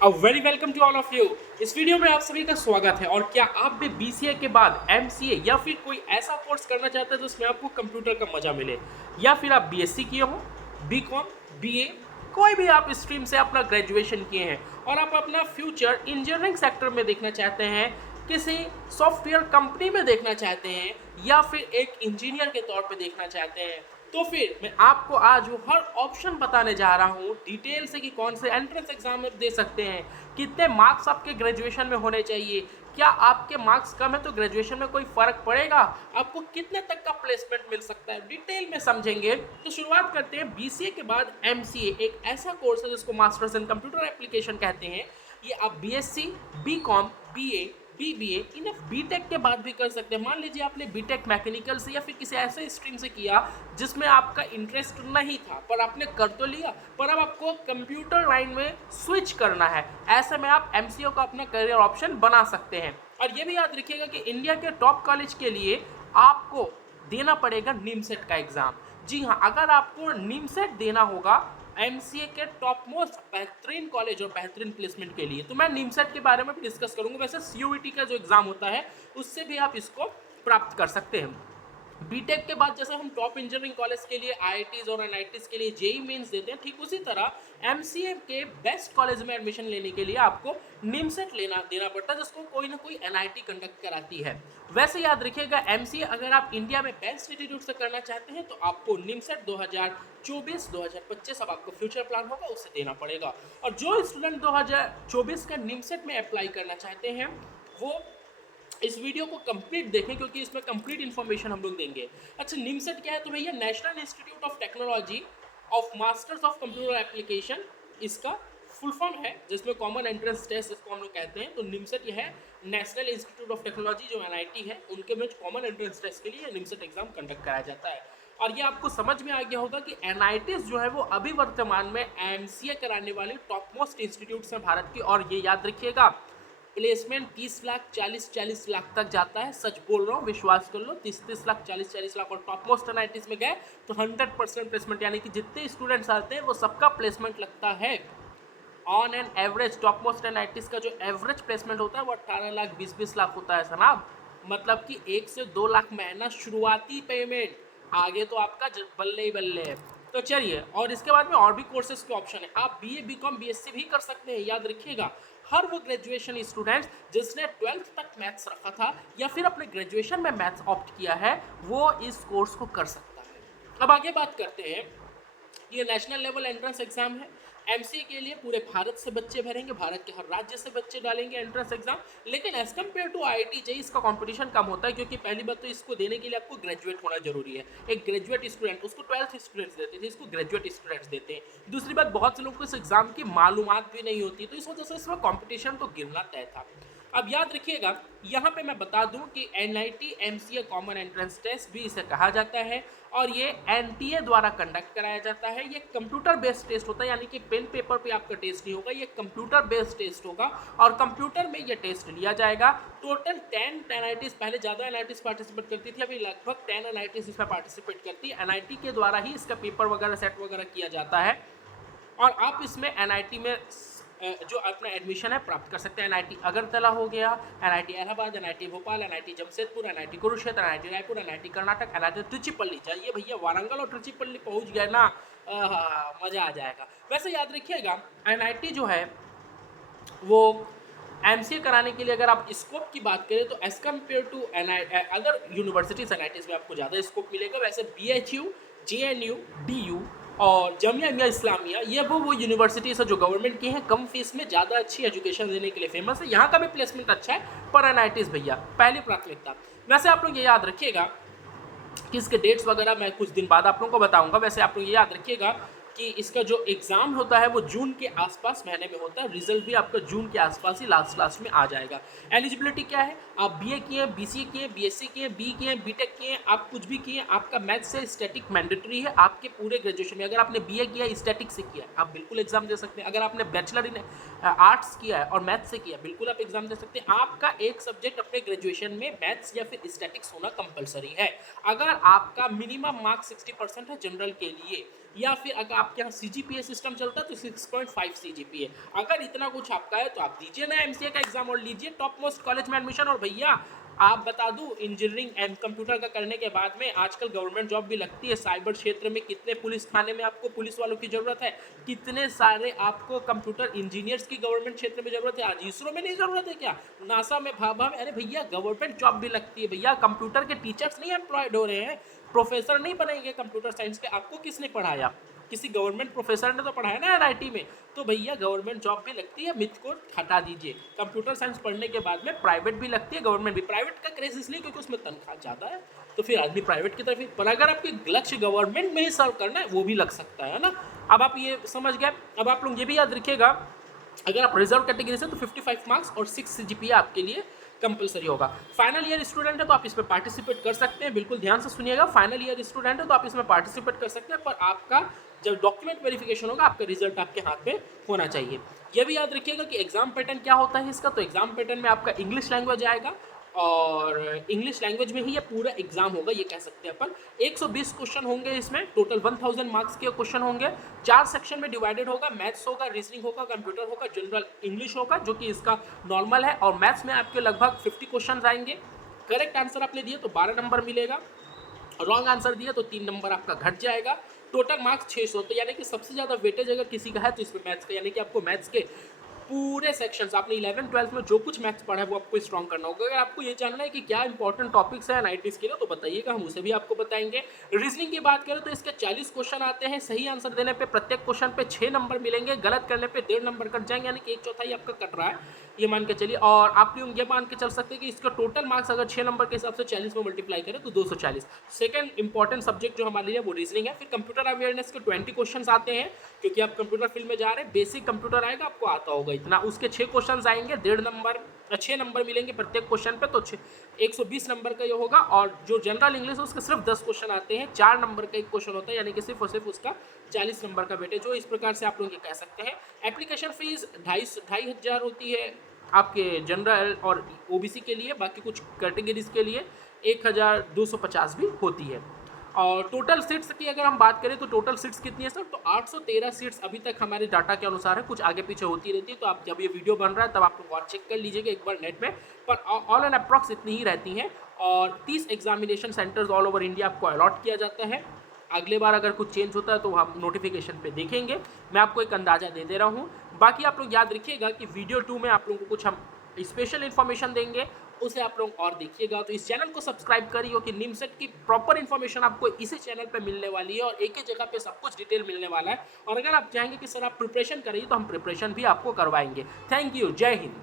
Very welcome to all of you. इस video में आप सभी का स्वागत है। और क्या आप भी बीसीए के बाद एमसीए या फिर कोई ऐसा कोर्स करना चाहते हैं जिसमें आपको कंप्यूटर का मजा मिले, या फिर आप बीएससी किए हो, बीकॉम, बीए, कोई भी आप स्ट्रीम से अपना ग्रेजुएशन किए हैं और आप अपना फ्यूचर इंजीनियरिंग सेक्टर में देखना चाहते हैं, किसी सॉफ्टवेयर कंपनी में देखना चाहते हैं, या फिर एक इंजीनियर के तौर पे देखना चाहते हैं, तो फिर मैं आपको आज वो हर ऑप्शन बताने जा रहा हूँ डिटेल से कि कौन से एंट्रेंस एग्जाम में दे सकते हैं, कितने मार्क्स आपके ग्रेजुएशन में होने चाहिए, क्या आपके मार्क्स कम है तो ग्रेजुएशन में कोई फर्क पड़ेगा, आपको कितने तक का प्लेसमेंट मिल सकता है, डिटेल में समझेंगे। तो शुरुआत करते हैं। बीसीए के बाद एमसीए एक ऐसा कोर्स है जिसको मास्टर्स इन कंप्यूटर एप्लीकेशन कहते हैं। ये आप बीएससी, बीकॉम, बीए, बीबीए, इन्हें बीटेक के बाद भी कर सकते हैं। मान लीजिए आपने बीटेक मैकेनिकल से या फिर किसी ऐसे स्ट्रीम से किया जिसमें आपका इंटरेस्ट नहीं था, पर आपने कर तो लिया, पर अब आपको कंप्यूटर लाइन में स्विच करना है। ऐसे में आप एमसीए को अपना करियर ऑप्शन बना सकते हैं। और ये भी याद रखिएगा कि इंडिया के टॉप कॉलेज के लिए आपको देना पड़ेगा निमसेट का एग्जाम। जी हाँ, अगर आपको निमसेट देना होगा एमसीए के टॉप मोस्ट बेहतरीन कॉलेज और बेहतरीन प्लेसमेंट के लिए, तो मैं निमसेट के बारे में भी डिस्कस करूंगा। वैसे सीयूईटी का जो एग्जाम होता है उससे भी आप इसको प्राप्त कर सकते हैं। बीटेक के बाद जैसे हम टॉप इंजीनियरिंग कॉलेज के लिए आईआईटीज और एनआईटीज के लिए जेई मेंस देते हैं, ठीक उसी तरह एमसीए के बेस्ट कॉलेज में एडमिशन लेने के लिए आपको निमसेट देना पड़ता है, जिसको कोई ना कोई एनआईटी कंडक्ट कराती है। वैसे याद रखिएगा, एमसीए अगर आप इंडिया में बेस्ट इंस्टीट्यूट से करना चाहते हैं तो आपको निमसेट 2024-2025 अब आपको फ्यूचर प्लान होगा उससे देना पड़ेगा। और जो स्टूडेंट 2024 का निमसेट में अप्लाई करना चाहते हैं वो इस वीडियो को कंप्लीट देखें, क्योंकि इसमें कंप्लीट इन्फॉर्मेशन हम लोग देंगे। अच्छा, निमसेट क्या है? तो भैया national institute of technology of masters of computer application इसका फुल फॉर्म है, जिसमें कॉमन एंट्रेंस टेस्ट इसको हम लोग कहते हैं। तो निमसेट यह है नेशनल इंस्टीट्यूट ऑफ टेक्नोलॉजी जो एनआईटी है, उनके में कॉमन एंट्रेंस टेस्ट के लिए निमसेट एग्जाम कंडक्ट कराया जाता है। और ये आपको समझ में आ गया होगा कि एनआईटीज जो है वो अभी वर्तमान में एमसीए कराने वाली टॉप मोस्ट इंस्टीट्यूट्स हैं भारत की। और ये याद रखिएगा, प्लेसमेंट 30 लाख 40 लाख तक जाता है। सच बोल रहा हूँ, विश्वास कर लो। 30 लाख 40 लाख और टॉप मोस्ट एनआईटीज में गए तो 100% प्लेसमेंट, यानी कि जितने स्टूडेंट्स आते हैं वो सबका प्लेसमेंट लगता है। On an average top most NITs का जो एवरेज प्लेसमेंट होता है वो 18 लाख 20 लाख होता है सनाब। मतलब कि 1 से 2 लाख महीना शुरुआती पेमेंट, आगे तो आपका बल्ले ही बल्ले है। तो चलिए, और इसके बाद में और भी कोर्सेज के ऑप्शन है। आप बीए, बीकॉम, बीएससी भी कर सकते हैं। याद रखिएगा, हर वो ग्रेजुएशन स्टूडेंट्स जिसने 12th तक मैथ्स रखा था या फिर अपने ग्रेजुएशन में मैथ्स ऑप्ट किया है वो इस कोर्स को कर सकता है। अब आगे बात करते हैं। ये नेशनल लेवल एंट्रेंस एग्जाम है। एमसीए के लिए पूरे भारत से बच्चे भरेंगे, भारत के हर राज्य से बच्चे डालेंगे एंट्रेंस एग्जाम। लेकिन as compare to IIT JEE इसका कंपटीशन कम होता है, क्योंकि पहली बात तो इसको देने के लिए आपको ग्रेजुएट होना जरूरी है। एक ग्रेजुएट स्टूडेंट, उसको 12th स्टूडेंट्स देते थे, इसको ग्रेजुएट स्टूडेंट्स देते हैं। दूसरी बात, बहुत से लोगों को इस एग्जाम की मालूमात भी नहीं होती, तो इस वजह से इसमें कॉम्पिटिशन तो गिरना तय था। अब याद रखिएगा, यहाँ पे मैं बता दूं कि NIT MCA common entrance test भी इसे कहा जाता है, और ये एनटीए द्वारा कंडक्ट कराया जाता है। ये कंप्यूटर बेस्ड टेस्ट होता है, यानी कि पेन पेपर पे आपका टेस्ट नहीं होगा, ये कंप्यूटर बेस्ड टेस्ट होगा और कंप्यूटर में ये टेस्ट लिया जाएगा। टोटल 10 एनआईटीज, पहले ज़्यादा एनआईटीज पार्टिसिपेट करती थी, अभी लगभग 10 एनआईटीज इसमें पार्टिसिपेट करती है। एनआईटी के द्वारा ही इसका पेपर वगैरह सेट वगैरह किया जाता है, और आप इसमें एनआईटी में जो अपना एडमिशन है प्राप्त कर सकते हैं। एनआईटी अगरतला हो गया, NIT Allahabad, NIT Bhopal, NIT Jamshedpur, NIT Kurukshetra, NIT Raipur, NIT Karnataka, NIT Tiruchirappalli. जाइए भैया, वारंगल और त्रिचिपल्ली पहुंच गए ना, मज़ा आ जाएगा। वैसे याद रखिएगा, एनआईटी जो है वो एमसीए कराने के लिए अगर आप स्कोप की बात करें तो as compare to other universities NITs में आपको ज़्यादा स्कोप मिलेगा। वैसे बीएचयू, जेएनयू, डीयू और जामिया मिया इस्लामिया, ये वो यूनिवर्सिटीज़ है जो गवर्नमेंट की हैं, कम फीस में ज़्यादा अच्छी एजुकेशन देने के लिए फेमस है। यहाँ का भी प्लेसमेंट अच्छा है, पर एनआईटीज़ भैया पहली प्राथमिकता। वैसे आप लोग ये याद रखिएगा कि इसके डेट्स वगैरह मैं कुछ दिन बाद आप लोगों को बताऊंगा। वैसे आप लोग ये याद रखिएगा कि इसका जो एग्ज़ाम होता है वो जून के आसपास महीने में होता है। रिजल्ट भी आपका जून के आसपास ही लास्ट में आ जाएगा। एलिजिबिलिटी क्या है? आप बीए किए, बीसीए किए, बीएससी किए, बी किए, बीटेक किए, आप कुछ भी किए, आपका मैथ से स्टैटिक मैंडेटरी है आपके पूरे ग्रेजुएशन में। अगर आपने बीए किया, स्टैटिक से किया, आप बिल्कुल एग्जाम दे सकते हैं। अगर आपने बैचलर इन आर्ट्स किया है और मैथ से किया, बिल्कुल आप एग्जाम दे सकते हैं। आपका एक सब्जेक्ट अपने ग्रेजुएशन में मैथ्स या फिर स्टैटिक्स होना कंपलसरी है। अगर आपका मिनिमम मार्क्स 60% है जनरल के लिए, या फिर अगर आपके यहाँ CGPA सिस्टम चलता है तो 6.5 CGPA। अगर इतना कुछ आपका है तो आप दीजिए ना MCA का एग्जाम और लीजिए टॉप मोस्ट कॉलेज में एडमिशन। और भैया आप बता दूं, इंजीनियरिंग एंड कंप्यूटर का करने के बाद में आजकल गवर्नमेंट जॉब भी लगती है। साइबर क्षेत्र में कितने पुलिस थाने में आपको पुलिस वालों की जरूरत है, कितने सारे आपको कंप्यूटर इंजीनियर्स की गवर्नमेंट क्षेत्र में जरूरत है। आज इसरो में नहीं जरूरत है क्या, नासा में, भाभा में? अरे भैया गवर्नमेंट जॉब भी लगती है भैया। कंप्यूटर के टीचर्स नहीं एम्प्लॉयड हो रहे हैं, प्रोफेसर नहीं बनेंगे कंप्यूटर साइंस के। आपको किसने पढ़ाया? किसी गवर्नमेंट प्रोफेसर ने तो पढ़ाया ना NIT में। तो भैया गवर्नमेंट जॉब भी लगती है, मिथ को हटा दीजिए। कंप्यूटर साइंस पढ़ने के बाद में प्राइवेट भी लगती है, गवर्नमेंट भी। प्राइवेट का क्रेज इसलिए क्योंकि उसमें तनख्वाह ज़्यादा है, तो फिर आदमी प्राइवेट की तरफ। पर अगर आपके लक्ष्य गवर्नमेंट में ही सर्व करना है, वो भी लग सकता है ना। अब आप ये समझ गए। अब आप लोग ये भी याद रखिएगा, अगर आप रिजर्व कैटेगरी से तो 55 मार्क्स और 6 CGPA आपके लिए कंपलसरी होगा। फाइनल ईयर स्टूडेंट है तो आप इसमें पार्टिसिपेट कर सकते हैं, बिल्कुल ध्यान से सुनिएगा। फाइनल ईयर स्टूडेंट है तो आप इसमें पार्टिसिपेट कर सकते हैं, पर आपका जब डॉक्यूमेंट वेरिफिकेशन होगा आपका रिजल्ट आपके हाथ में होना चाहिए। यह भी याद रखिएगा कि एग्जाम पैटर्न क्या होता है इसका। तो एग्जाम पैटर्न में आपका इंग्लिश लैंग्वेज आएगा और इंग्लिश लैंग्वेज में ही ये पूरा एग्जाम होगा, ये कह सकते हैं अपन। 120 क्वेश्चन होंगे इसमें, टोटल 1000 मार्क्स के क्वेश्चन होंगे। 4 सेक्शन में डिवाइडेड होगा, मैथ्स होगा, रीजनिंग होगा, कंप्यूटर होगा, जनरल इंग्लिश होगा जो कि इसका नॉर्मल है। और मैथ्स में आपके लगभग 50 क्वेश्चन आएंगे। करेक्ट आंसर आपने दिए तो 12 नंबर मिलेगा, रॉन्ग आंसर दिया तो 3 नंबर आपका घट जाएगा। Total marks 600। तो यानी कि सबसे ज़्यादा वेटेज अगर किसी का है तो इसमें मैथ्स का, यानी कि आपको मैथ्स के पूरे सेक्शंस, आपने 11-12 में जो कुछ मैथ्स पढ़ा है वो आपको स्ट्रॉन्ग करना होगा। अगर आपको ये जानना है कि क्या इंपॉर्टेंट टॉपिक्स है NITs के लिए तो बताइएगा, हम उसे भी आपको बताएंगे। रीजनिंग की बात करें तो इसके 40 क्वेश्चन आते हैं। सही आंसर देने पे प्रत्येक क्वेश्चन पे 6 नंबर मिलेंगे, गलत करने पे 1.5 नंबर कट जाएंगे, यानी कि 1/4 आपका कट रहा है, ये मान के चलिए। और आप ये मान के चल सकते हैं कि इसका टोटल मार्क्स अगर 6 नंबर के हिसाब से 40 में मल्टीप्लाई करें तो 240। सेकंड इंपॉर्टेंट सब्जेक्ट जो हमारे लिए वो रीजनिंग है। फिर कंप्यूटर अवेयरनेस के 20 क्वेश्चन आते हैं, क्योंकि आप कंप्यूटर फील्ड में जा रहे हैं, बेसिक कंप्यूटर आएगा, आपको आता होगा इतना। उसके 6 क्वेश्चन आएंगे, 1.5 नंबर, 6 नंबर मिलेंगे प्रत्येक क्वेश्चन पे, तो 120 नंबर का ये होगा। और जो जनरल इंग्लिश है उसके सिर्फ 10 क्वेश्चन आते हैं, 4 नंबर का एक क्वेश्चन होता है, यानी कि सिर्फ और सिर्फ उसका 40 नंबर का वेटेज हो। इस प्रकार से आप लोग ये कह सकते हैं। एप्लीकेशन फीस 2,500 होती है आपके जनरल और OBC के लिए, बाकी कुछ कैटेगरीज के लिए 1250 भी होती है। और टोटल सीट्स की अगर हम बात करें तो टोटल सीट्स कितनी है सर, तो 813 सीट्स अभी तक हमारे डाटा के अनुसार है, कुछ आगे पीछे होती रहती है। तो आप जब ये वीडियो बन रहा है तब आप लोग और चेक कर लीजिएगा एक बार नेट में, पर ऑल एंड अप्रॉक्स इतनी ही रहती हैं। और 30 examination centres all over India आपको अलॉट किया जाता है। अगले बार अगर कुछ चेंज होता है तो हम नोटिफिकेशन पे देखेंगे, मैं आपको एक अंदाज़ा दे रहा हूँ। बाकी आप लोग याद रखिएगा कि वीडियो 2 में आप लोगों को कुछ हम स्पेशल इन्फॉर्मेशन देंगे, उसे आप लोग और देखिएगा। तो इस चैनल को सब्सक्राइब करिए कि निमसेट की प्रॉपर इन्फॉर्मेशन आपको इसी चैनल पे मिलने वाली है और एक ही जगह पे सब कुछ डिटेल मिलने वाला है। और अगर आप चाहेंगे कि सर आप प्रिपरेशन करिए तो हम प्रिपरेशन भी आपको करवाएंगे। थैंक यू, जय हिंद।